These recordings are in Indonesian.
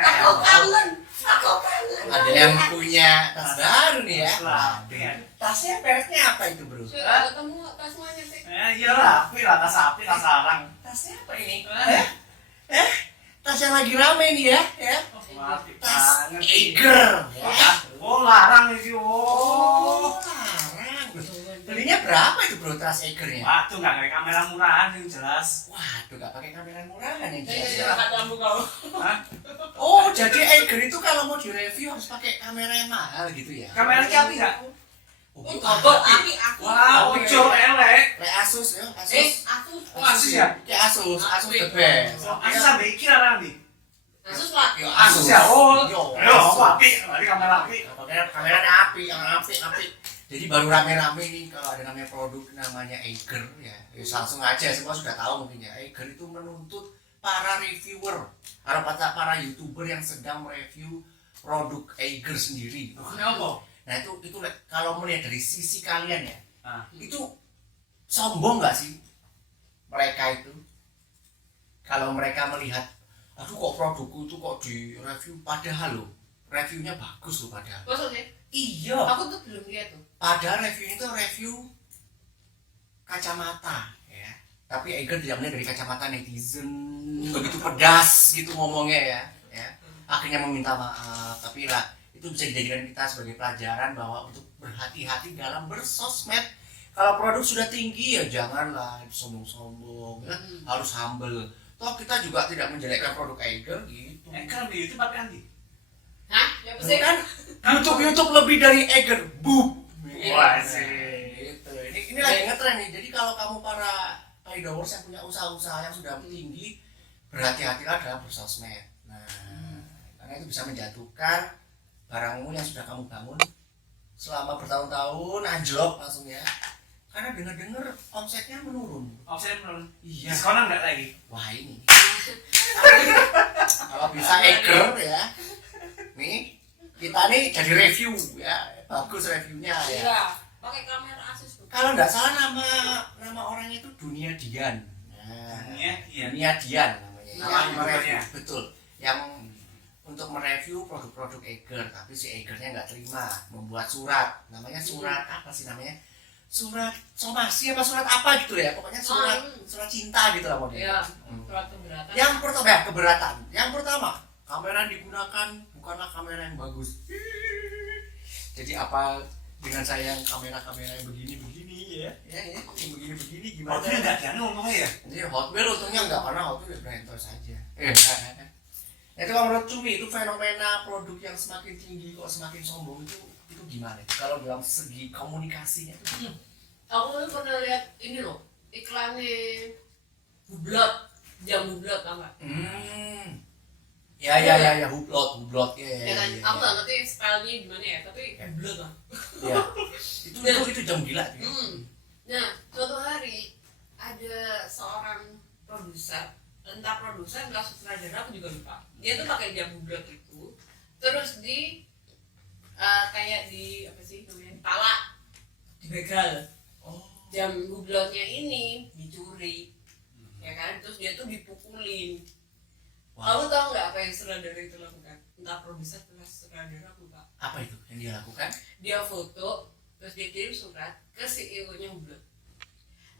Aku kangen. Ada yang punya tas baru nih ya. Rapi. Tasnya mereknya apa itu bro? Sudah ketemu tas mana sih? Iya rapi lah, tas api, tas sarang. Tasnya apa ini? Tas yang lagi rame nih ya. Rapi Tas banget. Eiger. Oh larang ini. Oh, larang. Belinya berapa itu bro tas Eigernya? Waduh nggak kayak kamera murahan yang jelas. Waduh, nggak pakai kamera murahan yang Iya, jelas. kata lampu kau. Hah? Oh, jadi Eiger itu kalau mau direview harus pakai kamera yang mahal gitu ya? Kamera api nggak? Oh, Untuk api aku. Wah, ojo elek. Kayak Asus ya, Asus. Aku. Oh, Asus ya? Kayak Asus the best. Aku sampai iki larang nih. Asus lah. Yo, Asus ya. Oh, Yo, ayo api. Tadi kamera api. Kameranya api, yang api. Jadi baru rame-rame nih kalau ada namanya produk namanya Eiger ya. Langsung aja semua sudah tahu mungkin ya. Eiger itu menuntut para reviewer, para YouTuber yang sedang mereview produk Eiger sendiri. Kenapa? Nah itu kalau melihat dari sisi kalian ya, Ah. itu sombong nggak sih mereka itu? Kalau mereka melihat, aduh kok produkku itu kok di review, padahal loh reviewnya bagus loh padahal. Maksudnya? Iya. Aku tuh belum lihat tuh. Padahal review itu review kacamata ya. Tapi Eiger tidak melihat dari kacamata netizen begitu pedas gitu ngomongnya ya. Akhirnya meminta maaf, tapi lah itu bisa dijadikan kita sebagai pelajaran bahwa untuk berhati-hati dalam bersosmed. Kalau produk sudah tinggi ya janganlah sombong-sombong ya. Harus humble. Toh kita juga tidak menjelekkan produk Eiger gitu. Kan di YouTube pakai anti. Hah? Ya sih? Kan YouTube lebih dari Eiger, boom. Wah, sih. Gitu. Ini lagi ngetren nih. Jadi kalau kamu para idolers yang punya usaha-usaha yang sudah tinggi, berhati-hatilah dalam bersosmed. Nah, karena itu bisa menjatuhkan barangmu yang sudah kamu bangun selama bertahun-tahun anjlok langsung ya. Karena dengar-dengar omsetnya menurun. Offset menurun. Iya. Diskonan nggak lagi? Wah ini. Kalau bisa Eiger ya. Nih, kita nih jadi review ya. Bagus reviewnya ya. Iya. Pakai kamera Asus tuh. Kalau nggak salah nama orangnya itu Dunia Dian. Nah, Dunia Dian namanya. Nama Yang YouTubernya. mereview, betul. Yang untuk mereview produk-produk Eiger, tapi si Eigernya nggak terima, membuat surat. Namanya surat apa sih namanya? Surat somasi apa surat apa gitu ya? Pokoknya surat cinta gitu lah modelnya. Iya. Surat keberatan. Yang pertama keberatan. Yang pertama, kamera yang digunakan bukanlah kamera yang bagus. Jadi apa dengan saya yang kamera yang begini ya, yang begini gimana? Waktunya nggak ada ngomongnya ya? Jadi Hot Wheels untungnya nggak, karena Hot Wheels brandor saja. Itu kalau menurut Cumi itu fenomena produk yang semakin tinggi kok semakin sombong itu gimana? Kalau dalam segi komunikasinya itu? Aku tuh pernah lihat ini loh, iklannya Hublot, jam Hublot tau nggak? Ya, hublot ya. Ya kan, aku nggak ngerti stylenya gimana ya, tapi Hublot lah. Ya. Itu jam gila tuh. Nah, suatu hari ada seorang produser, entah sutradara aku juga lupa. Dia tuh pakai jam Hublot itu, terus kayak di apa sih namanya, pala, dibegal. Jam Hublotnya ini dicuri, ya kan? Terus dia tuh dipukulin. Kamu tahu nggak apa yang sutradara itu lakukan? Entah produser atau sutradara, aku lupa. Apa itu yang dia lakukan? Dia foto, terus dia kirim surat ke CEO-nya Hublot.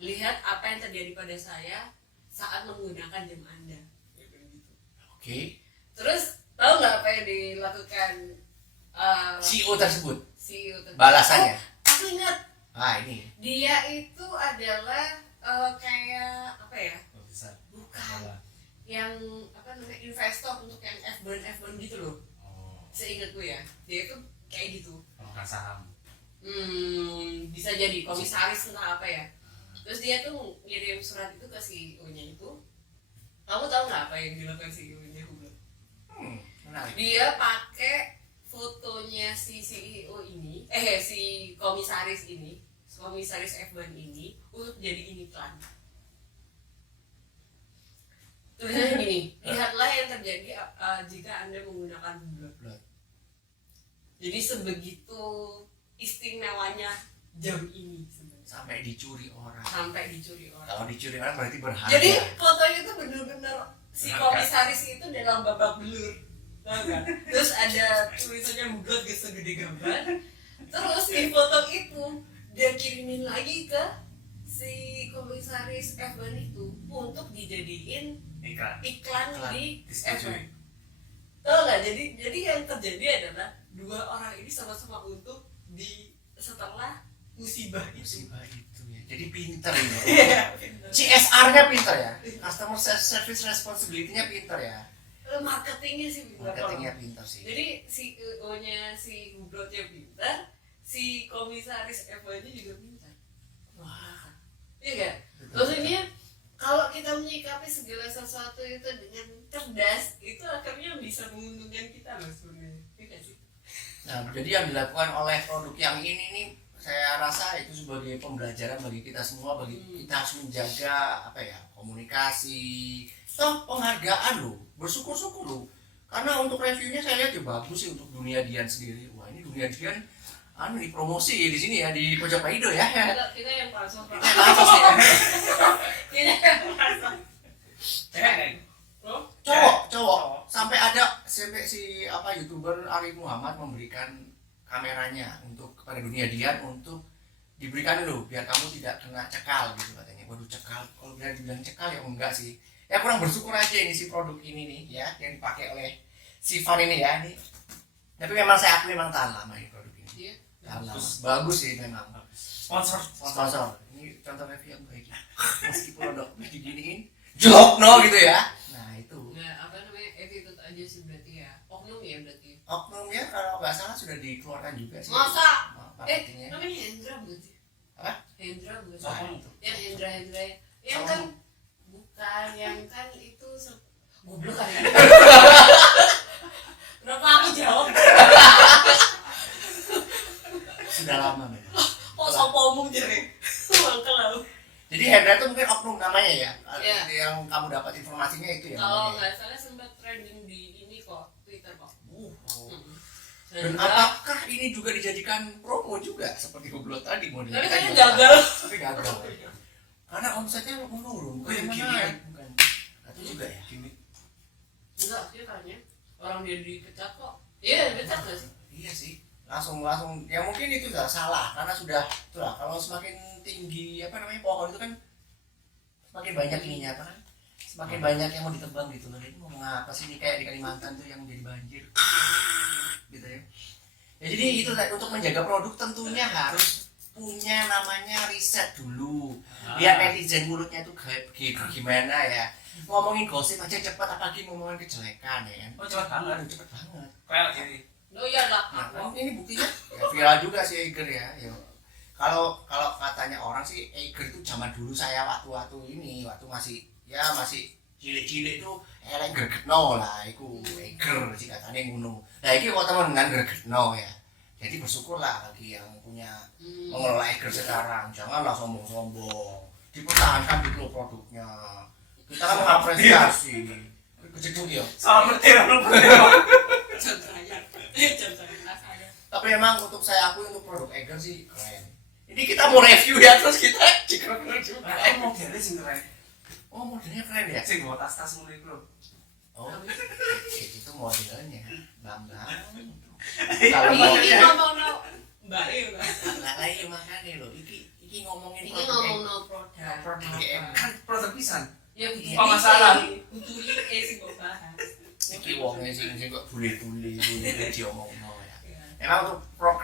Lihat apa yang terjadi pada saya saat menggunakan jam Anda. Oke. Terus tahu nggak apa yang dilakukan CEO tersebut? CEO tersebut? Balasannya? Aku ingat. Ini. Dia itu adalah kayak apa ya? Bukan. Yang apa namanya, investor untuk yang F1 gitu loh. Seingatku ya, dia itu kayak gitu. Pemegang saham. Bisa jadi komisaris entah apa ya. Terus dia tuh ngirim surat itu ke CEO-nya itu. Kamu tahu nggak apa yang dilakukan CEO-nya Hublot? Menarik. Dia pakai fotonya si CEO ini, si komisaris F1 ini untuk jadiin iklan. Tulisannya gini, lihatlah yang terjadi jika Anda menggunakan Hublot. Jadi sebegitu istimewanya jam ini sebenarnya. Sampai dicuri orang. Sampai dicuri orang. Kalau dicuri orang berarti berharga. Jadi fotonya itu benar-benar si komisaris itu dalam babak belur, tau gak? Terus ada tulisannya bulat segede gambar. Terus di foto itu dia kirimin lagi ke si komisaris F1 itu untuk dijadiin iklan. iklan di disetujui. F1. Tau gak? Jadi yang terjadi adalah dua orang ini sama-sama untung di setelah musibah itu. Musibah itu ya. Jadi pinter ini. Iya. CSR-nya pinter ya. Customer Service Responsibility-nya pinter ya. Marketingnya sih pintar. Marketingnya pinter sih. Jadi si CEO-nya si Hublotnya pintar, si komisaris F1-nya juga pintar. Wah. Iya gak? Maksudnya kalau kita menyikapi segala sesuatu itu dengan cerdas, itu akhirnya bisa menguntungkan kita loh sebenarnya. Iya gak sih? Nah, jadi yang dilakukan oleh produk yang ini nih, saya rasa itu sebagai pembelajaran bagi kita semua, bagi kita harus menjaga apa ya, komunikasi, toh penghargaan loh, bersyukur-syukur loh. Karena untuk reviewnya saya lihat ya bagus sih untuk dunia Dian sendiri. Wah ini dunia Dian, dipromosi di sini ya di Pojok Paido ya. Kita yang pasang Pak. Kita langsung sih. Kita yang pasang. Oh? Cowok sampai ada si apa YouTuber Arif Muhammad memberikan kameranya untuk kepada dunia Dian untuk diberikan dulu biar kamu tidak kena cekal gitu katanya. Waduh cekal, kalau bilang dibilang cekal ya enggak sih. Ya kurang bersyukur aja ini si produk ini nih ya yang dipakai oleh si Van ini ya ini. Tapi memang saya akui memang tahan lama ini produk ini. Iya. Tahan lama. Bagus sih memang. Sponsor. Ini contoh review yang baik. Meskipun produk diginiin, jelok no gitu ya. Nah itu. Nah, apa namanya? Attitude aja sih berarti ya. Oknum ya berarti. Oknumnya kalau nggak salah sudah dikeluarkan juga sih. Masa? Marketingnya. Namanya Hendra bukan sih? Apa? Hendra bukan sih? Sama itu. Yang Hendra yang kan bukan yang kan itu goblok kali ya. Kenapa aku jawab? Sudah lama memang. Kok sopomu jadi? Kalau Jadi Hendra itu mungkin oknum namanya ya. Iya. Yang kamu dapat informasinya itu ya. kalau namanya. nggak salah sempat trending di ini kok Twitter kok. Dan apakah ini juga dijadikan promo juga seperti Hublot tadi modelnya? Tapi Kita kan juga gagal. tahu. Tapi gagal. Karena omsetnya menurun, bukan Gini naik, ya. bukan. Itu juga ya. Gini. Enggak sih kayaknya orang dia dipecat kok. Iya dipecat nggak sih? Iya sih. Langsung ya mungkin itu sudah salah karena sudah itulah kalau semakin tinggi apa namanya pohon itu kan semakin banyak ininya apa kan semakin banyak yang mau ditebang gitu loh. Ini ngomong apa sih ini kayak di Kalimantan tuh yang jadi banjir gitu ya. Ya jadi itu untuk menjaga produk tentunya harus punya namanya riset dulu. Biar netizen mulutnya tuh kayak gimana ya. Ngomongin gosip aja cepat apalagi ngomongin kejelekan ya kan. Oh cepat banget. Aduh, cepet banget. Kayak gini. Oh iya lah. Nah, kan ini buktinya ya, viral juga sih Eiger ya. Kalau katanya orang sih Eiger itu zaman dulu saya waktu masih cilik-cilik itu elek gregetno lah iku Eiger sih katanya ngono. Nah iki kok temenan gregetno ya. Jadi bersyukurlah bagi yang punya mengelola Eiger sekarang. Janganlah sombong-sombong. Dipertahankan dulu produknya. Kita kan mengapresiasi. Kecil ya. Salah petir. Contohnya saya. Tapi memang untuk saya akui untuk produk Eiger sih keren. Ini kita mau review ya terus kita cikrek juga. Aku mau modelnya sih keren. Oh modelnya keren ya? Sing bawa tas-tas mulai bro. Oh itu modelnya Bambang. Ini ngomong no Mbak Il. Lah lagi makanya loh. Iki ngomongin Ini ngomong no produk. produk Eiger. Kan produk pisan. Ya begini. Apa masalah? Utuli sing kok bahas. Iki wongnya sing kok bule-bule diomongno ya. Memang untuk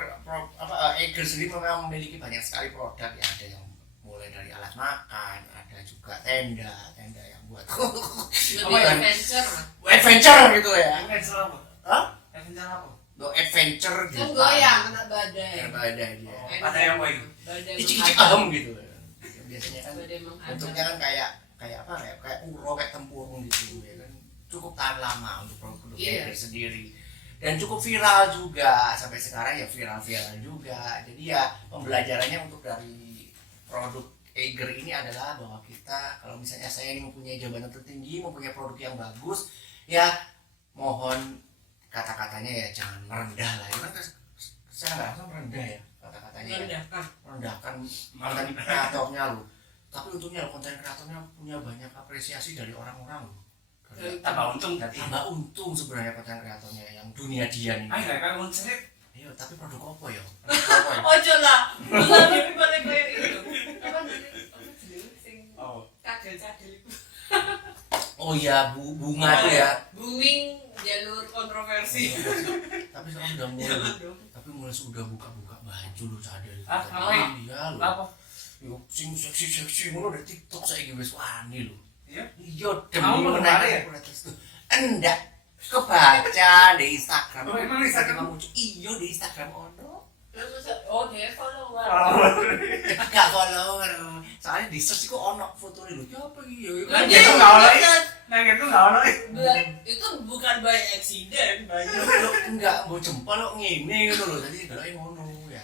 Eiger sendiri memang memiliki banyak sekali produk ya. Ada yang mulai dari alat makan, ada juga tenda yang buat Lebih adventure. adventure gitu ya. Adventure apa? Hah? Adventure apa? Adventure gitu. Kan goyang kena badai. Yang badai dia. Ada yang baik. Badai Icik-icik menghadap. gitu. Biasanya kan Badai menghadap. bentuknya kan kayak apa ya? Kayak uro, kayak tempurung gitu ya kan. Cukup tahan lama untuk produk Iya. Eiger sendiri. Dan cukup viral juga sampai sekarang ya viral juga. Jadi ya pembelajarannya untuk dari produk Eiger ini adalah bahwa kita kalau misalnya saya ini mempunyai jabatan tertinggi, mempunyai produk yang bagus, ya mohon kata-katanya ya jangan merendah lah. Ya kan saya nggak langsung merendah ya kata-katanya. Ya. Merendahkan konten kreatornya loh. Tapi untungnya konten kreatornya punya banyak apresiasi dari orang-orang loh. Tambah untung berarti. tambah untung sebenarnya konten kreatornya yang dunia dia nih. Ayo lah kan mau cerita. Iya, tapi produk apa ya? Produk apa ya? Ojo lah, bukan jadi balik kayak itu. Apa jenenge sing Oh. cadel-cadel itu. Oh iya, bunga tuh ya. Booming jalur kontroversi. Tapi sekarang udah mulai, Jangan dong. tapi mulai sudah buka-buka baju lu cadel. Ah, apa? Iya lu. Apa? Yo, sing seksi ngono dari TikTok saiki wis wani lho. Iya. Iya, Kamu demi mau menaikkan kemana ya? popularitas tuh. Enggak, kebaca di Instagram. Oh, emang di Instagram? Kamu iya di Instagram ono. Oh, dia follower. Enggak follower. Soalnya di search iku ono fotone lho. Ya apa iki ya? Lah, Dia gitu nggak ono, bukan. Nah gitu nggak ono. Itu bukan by accident, banyak. Enggak mau jempol kok ngene ngono lho. Jadi delok ngono ya.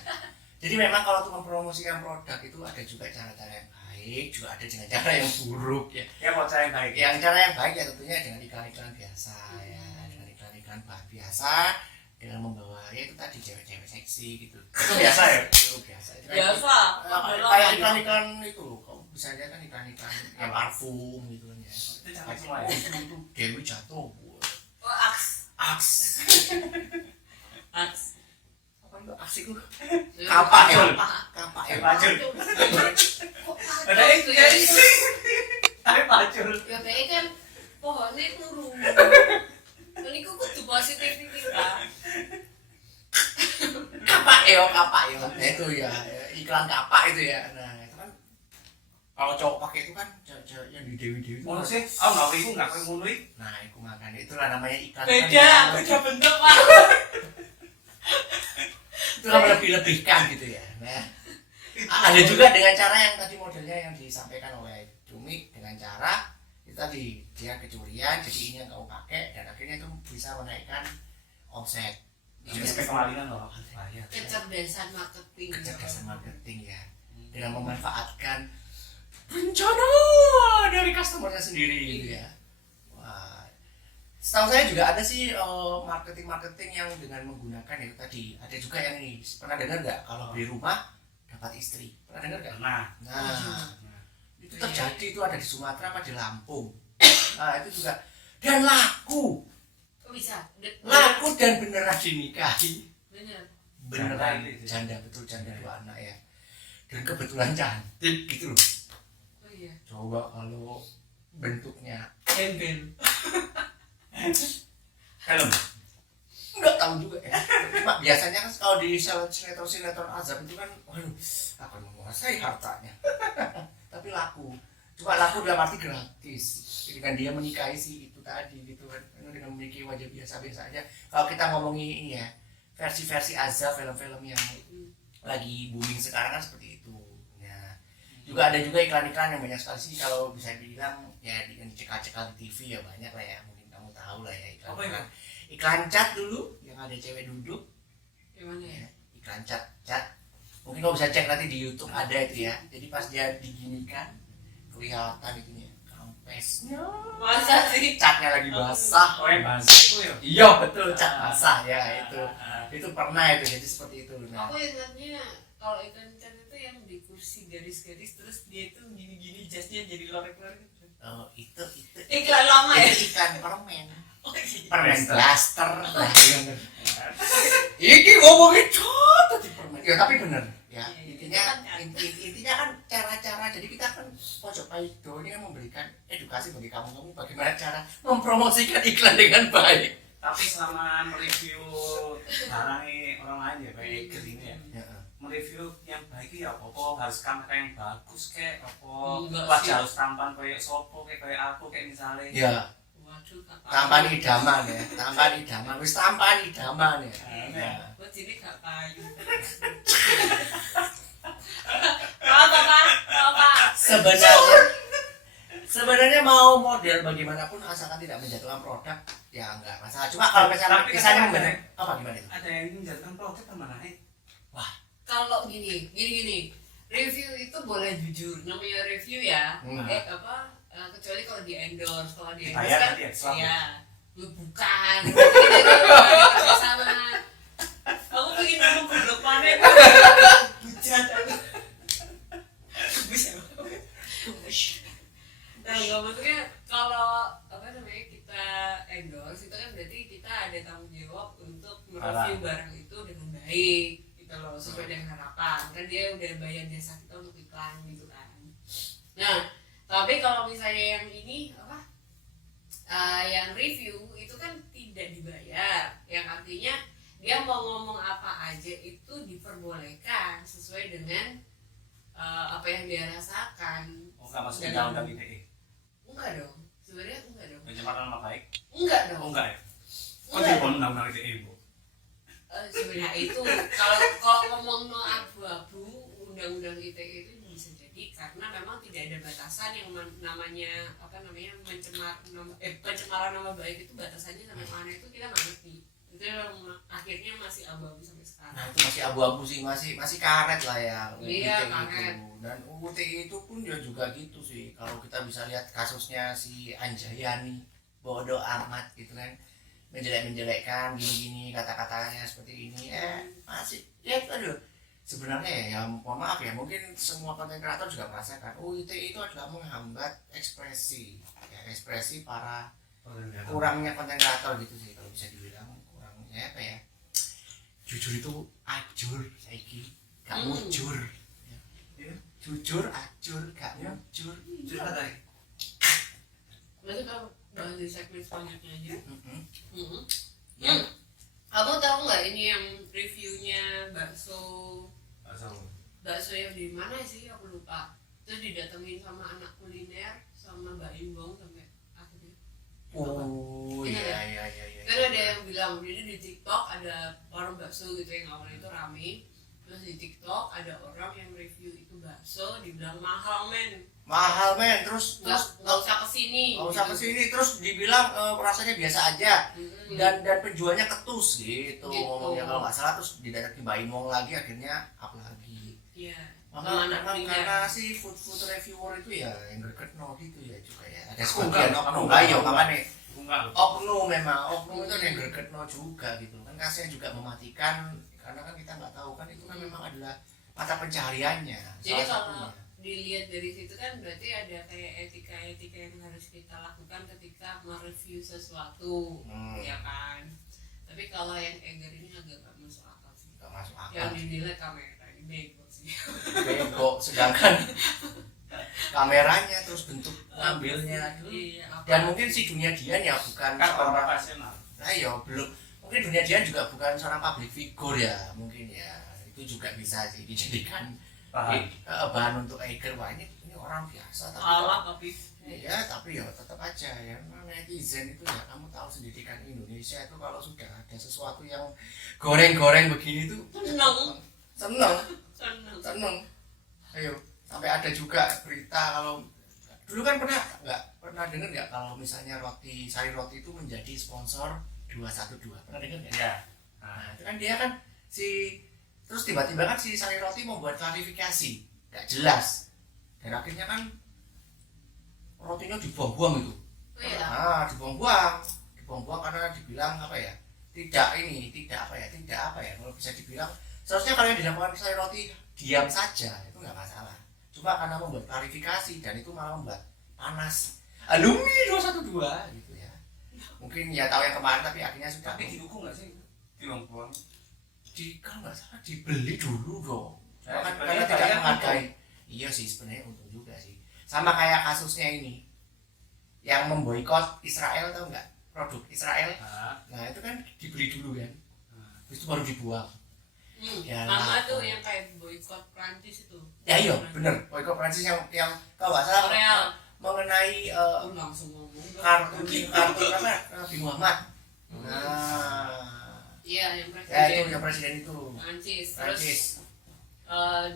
Jadi memang kalau untuk mempromosikan produk itu ada juga cara-cara yang baik, juga ada dengan cara yang buruk ya. Ya mau cara yang baik. Yang cara yang baik ya tentunya dengan iklan-iklan biasa ya, dengan iklan-iklan biasa dengan membawa ya itu tadi cewek-cewek seksi gitu. Itu biasa ya? Itu biasa. Itu Biasa. kayak iklan-iklan itu loh. Kamu bisa lihat kan iklan-iklan yang parfum gitu kan ya. Itu cakep semua ya. Itu Dewi jatuh. Oh, aks. Aks. Aks. Apa itu aks itu? Kapak ya? Kapak ya? Pacul. Kok Ada pacul itu ya? ya. Ada pacul. Ya kayak kan pohonnya turu. Ini kok kudu positivity kan? Kapak ya? Nah, itu ya iklan kapak itu ya. Nah itu kan kalau cowok pakai itu kan yang di Dewi-Dewi itu. Ngono sih. Oh nggak iku nggak kayak ngono iki. Nah itu makanya itulah namanya iklan. Beda bentuk pak. Itu kan lebih-lebihkan gitu ya. Nah, ada juga dengan cara yang tadi modelnya yang disampaikan oleh Cumi dengan cara itu tadi dia kecurian jadi ini yang kamu pakai dan akhirnya itu bisa menaikkan omset. Ini sampai kemalingan loh. Bahaya. Kecerdasan marketing. Kecerdasan marketing ya dengan memanfaatkan rencana dari customernya sendiri gitu ya. Wah, setahu saya juga ada sih marketing yang dengan menggunakan itu tadi. Ada juga yang ini pernah dengar nggak kalau beli rumah dapat istri? Pernah dengar nggak? Nah, itu terjadi itu ada di Sumatera apa di Lampung. Nah itu juga dan laku Bisa. dan beneran dinikahi. Bener. Beneran Janda itu. janda, betul janda 2 anak ya. Dan kebetulan cantik gitu loh. Oh iya. Coba kalau bentuknya Gembel. Helm. nggak tahu juga ya. Cuma biasanya kan kalau di sinetron azab itu kan waduh akan menguasai hartanya. Tapi laku. Cuma laku dalam arti gratis. Dengan dia menikahi si itu tadi gitu kan. Dengan memiliki wajah biasa-biasa aja. Kalau kita ngomongin ini ya, versi-versi azab film-film yang lagi booming sekarang kan seperti itu. Ya. Juga ada juga iklan-iklan yang banyak sekali sih kalau bisa dibilang ya yang dicekal-cekal di TV ya banyak lah ya. Mungkin kamu tahu lah ya iklan. Apa itu? Iklan cat dulu yang ada cewek duduk. Gimana ya? Ya, iklan cat. Mungkin kamu bisa cek nanti di YouTube ada itu ya. Jadi pas dia diginikan kelihatan itunya kampesnya. Masa sih? Catnya lagi basah. Oh yang bahasa itu ya. Iya betul cat basah ya itu. Itu pernah itu jadi seperti itu. Nah, Aku ingatnya kalau ikan cat itu yang di kursi garis-garis terus dia itu gini-gini jasnya jadi lorek-lorek gitu. oh, itu Iklan lama ya? itu ikan permen. Oh iya. Permen blaster. Nah, iya. Iki ngomongin cat tadi permen. Ya tapi bener ya. Intinya kan cara-cara jadi kita kan pojok Aido ini kan memberikan edukasi bagi kamu bagaimana cara mempromosikan iklan dengan baik. Tapi selama mereview barang orang lain ya kayak Eger ini ya. Ya. Mereview yang baik ya apa harus kamera yang bagus kayak apa Enggak wajah sih. harus tampan kayak sopo kayak aku kayak misalnya. Ya, Waduh, tampan idaman ya, wis tampan idaman ya. Ya. Buat sini gak payu. Apa? Sebenarnya mau model bagaimanapun asalkan tidak menjatuhkan produk ya enggak masalah. Cuma kalau misalnya Tapi misalnya kan membentuk apa gimana itu? Ada yang menjatuhkan produk kemana Kalau gini, review itu boleh jujur. Namanya review ya. Kecuali kalau di endorse, kalau di endorse Dibayar kan, tadi ya, Islam. ya, lu bukan. Itu sama. Aku pengen ngomong goblok mana? Hujat. Bisa. Nah, nggak maksudnya kalau apa namanya baik gitu loh, sesuai dengan harapan kan dia udah bayar jasa kita untuk iklan gitu kan. Nah tapi kalau misalnya yang ini apa yang review itu kan tidak dibayar, yang artinya dia mau ngomong apa aja itu diperbolehkan sesuai dengan apa yang dia rasakan. Oh nggak masuk undang-undang ITE? Enggak dong, sebenarnya enggak dong. Pencemaran nama baik? Enggak dong. Oh enggak ya? Kok Enggak. di undang-undang ITE Bu? Sebenarnya itu kalau ngomong no abu-abu undang-undang ITE itu bisa jadi karena memang tidak ada batasan yang namanya pencemaran nama baik itu batasannya sampai mana itu kita nggak ngerti. Itu yang akhirnya masih abu-abu sampai sekarang. Nah itu masih abu-abu sih, masih karet lah ya Iya, UU karet. itu. Dan UU itu pun juga gitu sih. Kalau kita bisa lihat kasusnya si Anjayani, bodoh amat gitu kan, menjelek-menjelekkan gini-gini kata-katanya seperti ini, masih ya aduh. Sebenarnya ya mohon maaf ya, mungkin semua konten kreator juga merasakan UU itu adalah menghambat ekspresi para kurangnya konten kreator gitu sih, kalau bisa dibilang kurangnya apa ya, jujur itu ajur saiki gak mujur ya. Jujur ajur gak mujur. Cerita tadi. Berarti kalau bahas di segmen selanjutnya aja. Ya. Kamu tahu nggak ini yang reviewnya bakso yang di mana sih aku lupa. Itu didatengin sama anak kuliner sama Mbak Imbong sampai akhirnya. Oh iya. Kan ada yang bilang jadi di TikTok ada warung bakso gitu yang awalnya itu rame. Terus di TikTok ada orang yang review itu bakso dibilang mahal men, terus nggak usah kesini. nggak usah kesini, terus dibilang rasanya biasa aja. dan penjualnya ketus gitu ngomongnya kalau nggak salah, terus didadak Mbak Imong lagi akhirnya up lagi. Iya. Memang karena si food reviewer itu ya yang gergetno gitu ya juga ya. Ada sebagian oknum ayo makanya oknum itu yang gergetno juga gitu kan, kasihan juga mematikan karena kan kita nggak tahu kan itu kan memang adalah mata pencahariannya. Jadi kalau dilihat dari situ kan berarti ada kayak etika yang harus kita lakukan ketika mereview sesuatu, ya kan. Tapi kalau yang Eger ini agak gak masuk akal sih. Gak masuk akal. Yang dinilai kamera ini bego sih. Bego, sedangkan kameranya terus bentuk ngambilnya. Iya, dan mungkin si Dunia Dian ya bukan kan seorang profesional. Nah ya belum, mungkin Dunia Dian juga bukan seorang public figure ya, mungkin ya itu juga bisa sih dijadikan bahan untuk Eger. Wah ini orang biasa tapi ya tapi ya tetap aja ya netizen itu ya, kamu tahu sendiri kan Indonesia itu kalau sudah ada sesuatu yang goreng-goreng begini tuh seneng. Ayo sampai ada juga berita kalau dulu kan pernah dengar nggak kalau misalnya sari roti itu menjadi sponsor 212, pernah dengar nggak? Ya. Nah itu kan dia kan terus tiba-tiba kan si sari roti membuat klarifikasi nggak jelas dan akhirnya kan rotinya dibuang-buang itu. Dibuang-buang karena dibilang apa ya, tidak kalau bisa dibilang seharusnya kalau yang dilakukan sari roti diam saja itu nggak masalah, cuma karena membuat klarifikasi dan itu malah membuat panas alumni 212 gitu ya. Mungkin ya tahu yang kemarin tapi akhirnya sudah. Tapi didukung nggak sih dibuang? Kalau nggak salah dibeli dulu dong. Karena tidak menghargai. Iya sih sebenarnya untung juga sih. Sama kayak kasusnya ini yang memboikot Israel, tahu nggak, produk Israel. Nah itu kan dibeli dulu kan, itu baru dibuang. Ya, sama tuh yang kayak boikot Prancis itu. Ya iya bener, boikot Prancis yang kalau nggak salah Korea mengenai langsung ngomong kartun apa Nabi Muhammad. Iya yang presiden. Ya itu yang presiden itu. Prancis. Terus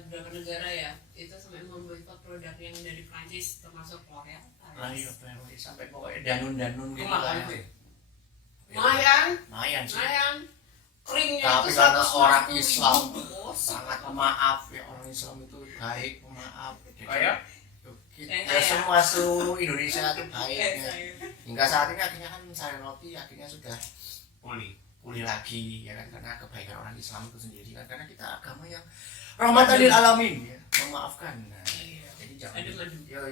beberapa negara ya itu sampai memboikot produk yang dari Prancis termasuk Korea. Iya sampai pokoknya danun gitu lah. Lumayan sih. Keringnya Tapi itu karena orang 150.000. Islam sangat pemaaf ya, orang Islam itu baik, pemaaf. Ya semua seluruh Indonesia itu baik ya. Hingga saat ini akhirnya kan sari roti akhirnya sudah pulih lagi ya kan, karena kebaikan orang Islam itu sendiri kan, karena kita agama yang rahmatan lil alamin ya, memaafkan. Nah, jadi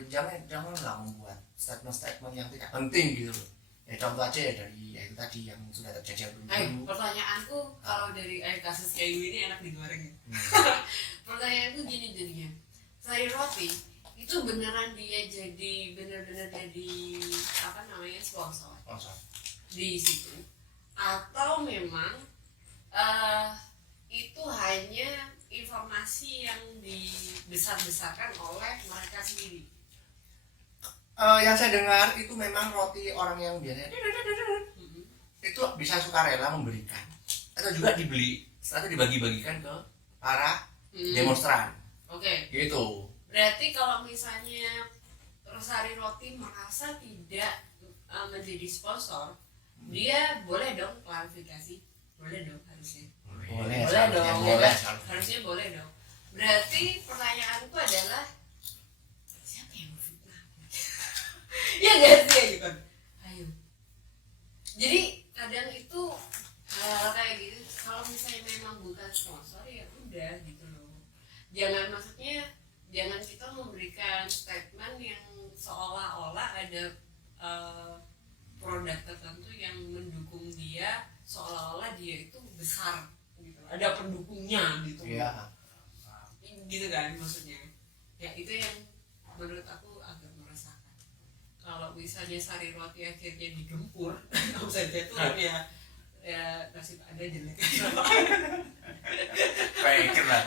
janganlah membuat statement yang tidak penting gitu loh. Ya contoh aja ya dari ya itu tadi yang sudah terjadi dulu. Pertanyaanku kalau dari kasus kayak gini enak digoreng ya. Pertanyaanku gini jadinya, sari roti itu beneran dia jadi bener-bener jadi apa namanya sponsor di situ, atau memang itu hanya informasi yang dibesar-besarkan oleh mereka sendiri? Yang saya dengar itu memang roti orang yang biasanya itu bisa sukarela memberikan atau juga dibeli atau dibagi-bagikan ke para demonstran. Oke. Gitu. Berarti kalau misalnya Sari Roti merasa tidak menjadi sponsor, dia boleh dong klarifikasi, boleh dong harusnya. Boleh dong, boleh. harusnya boleh dong. Berarti pertanyaanku adalah siapa yang berfitnah? Ya nggak sih ya gitu. Ayo. Jadi kadang itu hal kayak gitu. Kalau misalnya memang bukan sponsor ya udah gitu loh. Jangan kita memberikan statement yang seolah-olah ada produk tertentu yang mendukung dia, seolah-olah dia itu besar gitu. Ada pendukungnya gitu. Iya. Gitu kan maksudnya. Ya itu yang menurut aku agak meresahkan. Kalau misalnya Sari Roti akhirnya digempur, saja tuh ya nasib ada jelek. Pikir lah.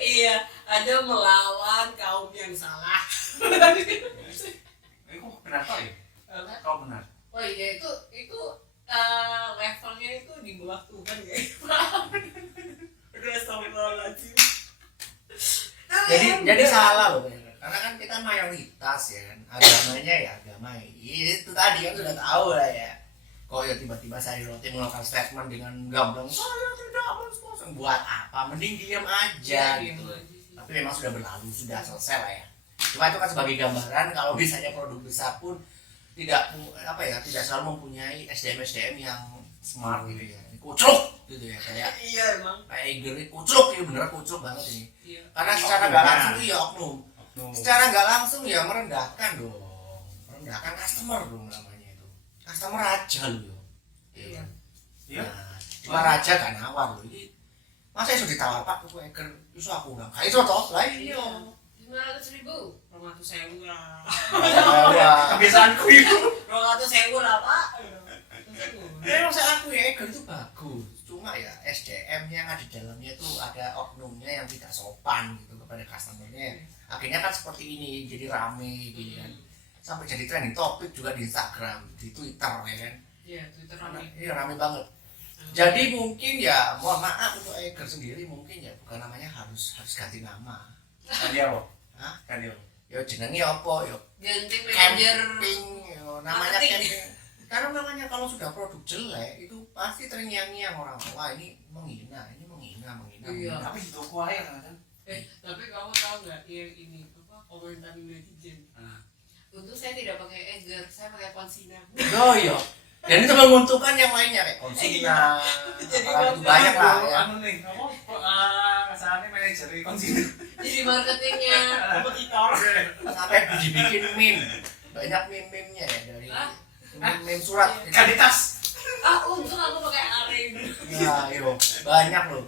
Iya, ada melawan kaum yang salah. Kok kenapa ya? Kau benar. Oh iya itu levelnya itu di bawah Tuhan guys. Udah astagfirullahaladzim. Jadi salah loh, karena kan kita mayoritas ya kan, agamanya ya agama itu tadi kan sudah tahu lah ya. Kok ya tiba-tiba Sari Roti mengeluarkan statement dengan gamblang saya tidak mensponsor, buat apa? Mending diam aja gitu. Tapi memang sudah berlalu, sudah selesai lah ya. Cuma itu kan sebagai gambaran kalau misalnya produk besar pun tidak tidak selalu mempunyai SDM yang smart gitu ya. Kucluk gitu ya kayak iya emang kayak Eiger kucluk ya, bener kucluk banget ini. iya. Karena secara nggak langsung itu ya oknum. Oknum. Secara nggak langsung ya merendahkan dong, merendahkan customer dong namanya itu. Customer raja loh. Iya. Iya. Nah, cuma raja kan nawar loh ini. Masa sudah ditawar Pak ke Eiger, itu aku udah kayak itu toh lah iya. 500.000, 200.000 lah. Kebiasaanku itu. 200.000 lah Pak. Maksud aku ya Eiger itu bagus. Cuma ya SDM yang ada di dalamnya itu ada oknumnya yang tidak sopan gitu kepada customernya. Akhirnya kan seperti ini jadi rame gitu kan. Sampai jadi trending topik juga di Instagram, di Twitter ya kan. Iya, Twitter rame. Iya rame banget. Jadi mungkin ya mohon maaf untuk Eiger sendiri mungkin ya bukan namanya harus ganti nama. Kan dia kok. Hah? Kan dia. Yo jenenge apa yo? Ganti manajer Camping, yo, namanya marketing. camping. Karena namanya kalau sudah produk jelek itu pasti terngiang-ngiang orang. Wah ini menghina. Iya. Tapi di toko aja kan. Tapi kamu tahu nggak yang ini apa komentar netizen? Untuk saya tidak pakai Eiger, saya pakai Consina. Oh iya. Dan itu menguntungkan yang lainnya kayak Consina. Jadi Itu banyak lah ya. Anu nih, kamu kesannya manajer konsisten. Jadi marketingnya kompetitor. Sampai dibikin meme. Banyak meme-memenya ya dari meme surat. Kualitas. Untung aku pakai Arin. Ya, yo, banyak loh.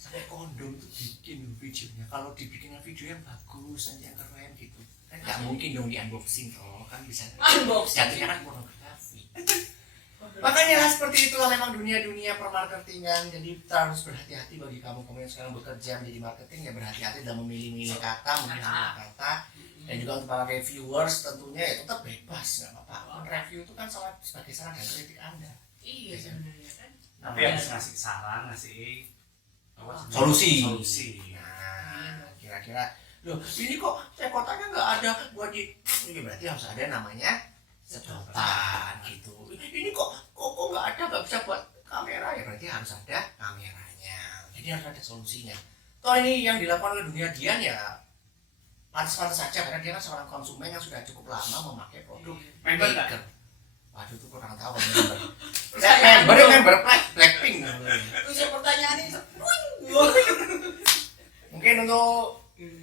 Sampai kondom tuh bikin videonya. Kalau dibikin video yang bagus, nanti yang keren gitu. Kan nggak mungkin dong di unboxing toh, kan bisa. Unboxing. Jatuhnya kan pornografi. Makanya seperti itulah memang dunia permarketingan. Jadi kita harus berhati-hati bagi kamu yang sekarang bekerja menjadi marketing ya, berhati-hati dalam memilih-milih kata, memilih kata. Dan juga untuk para reviewers tentunya ya tetap bebas, nggak apa-apa. Review itu kan sebagai saran dan kritik Anda. Iya sebenarnya kan. Tapi harus ngasih saran, ngasih Solusi. Nah, Kira-kira loh ini kok cekotannya nggak ada buat ini berarti harus ada namanya sedotan gitu. Ini kok nggak ada, nggak bisa buat kamera ya, berarti harus ada kameranya. Jadi harus ada solusinya. Toh ini yang dilakukan oleh Dunia Dian ya pantas-pantas saja karena dia kan seorang konsumen yang sudah cukup lama memakai produk Member nggak? Eiger. Waduh tuh kurang tahu member. member Blackpink. Bisa pertanyaan itu. Mungkin untuk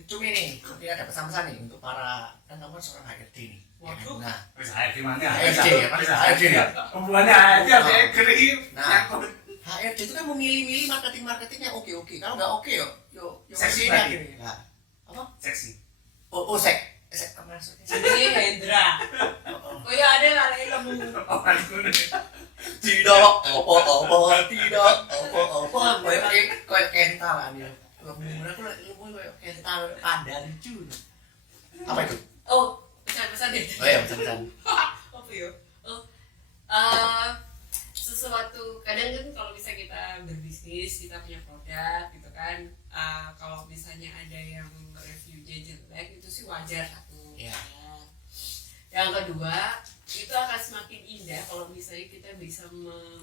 Cumi nih, dia ada pesan-pesan nih untuk para kan kamu kan seorang HRD nih. Waduh. Nah, Wis HRD mana? HRD ya, Pak. HRD ya. Hubungannya HRD sama Eger ini. Nah, HRD itu kan memilih-milih marketing yang oke-oke. Kalau nggak oke yo Seksi beda berarti. gitu. Nah, apa? Seksi. Oh, sek apa maksudnya? Ini Hendra. Oh ya ada kali lemu. Oh, aku nih. Tidak, tidak, kayak kental kan dia. Lemu, aku lemu kayak kental, padan lucu. Apa itu? Oh, pesan-pesan deh. Oh ya, pesan-pesan. Apa ya? Oh, sesuatu kadang kan kalau bisa kita berbisnis, kita punya produk gitu kan. Kalau misalnya ada yang reviewnya jelek itu sih wajar satu. Iya. Yang kedua, itu akan semakin indah kalau misalnya kita bisa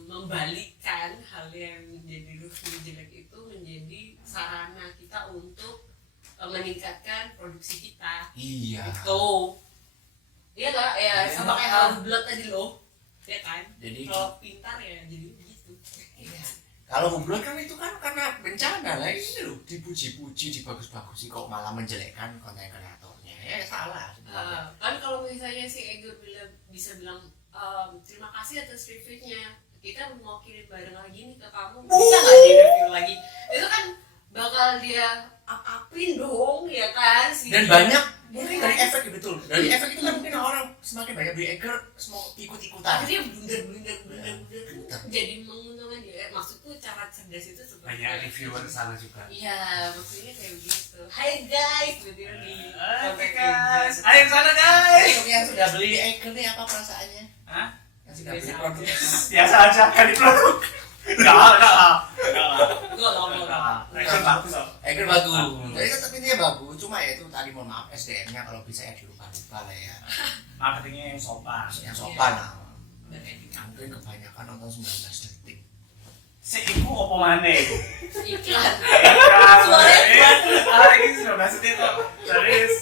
membalikkan hal yang menjadi review jelek itu menjadi sarana kita untuk meningkatkan produksi kita. Iya. Gitu. Iya nggak? Ya sama kayak hal blood tadi loh, ya kan? Jadi Kalau pintar ya jadi begitu. iya. Kalau hublot kan itu kan karena bencana lah ini loh, dipuji-puji, dibagus-bagusi kok malah menjelekkan konten kreatornya. Ya salah sebenarnya. Kan kalau misalnya si Ego bisa bilang terima kasih atas reviewnya, kita mau kirim barang lagi nih ke kamu, bisa nggak di review lagi? Itu kan bakal dia up-upin dong, ya kan? Dan banyak mungkin dari efek betul. Dari efek itu kan mungkin orang semakin banyak beli Eger semua ikut-ikutan. Dia blunder jadi menguntungkan dia. Maksudku cara cerdas itu seperti Banyak reviewer di sana juga. iya, maksudnya kayak begitu. Hai guys, gitu di Oke guys, ayo ke sana guys. Untuk yang sudah beli Eger nih apa perasaannya? Hah? Yang sudah beli produk. Biasa aja kali produk. Enggak lah. Eger bagus kok. Eger bagus. Jadi tetap intinya bagus. Cuma ya itu tadi mohon maaf SDM-nya kalau bisa ya dilupa-lupa lah ya. Marketingnya yang sopan. Yang sopan lah. Beretika. Mungkin kebanyakan nonton 19 detik. Si iku apa maneh? Iklan. Iklan. Suaranya Lagi sudah bahas itu. Terus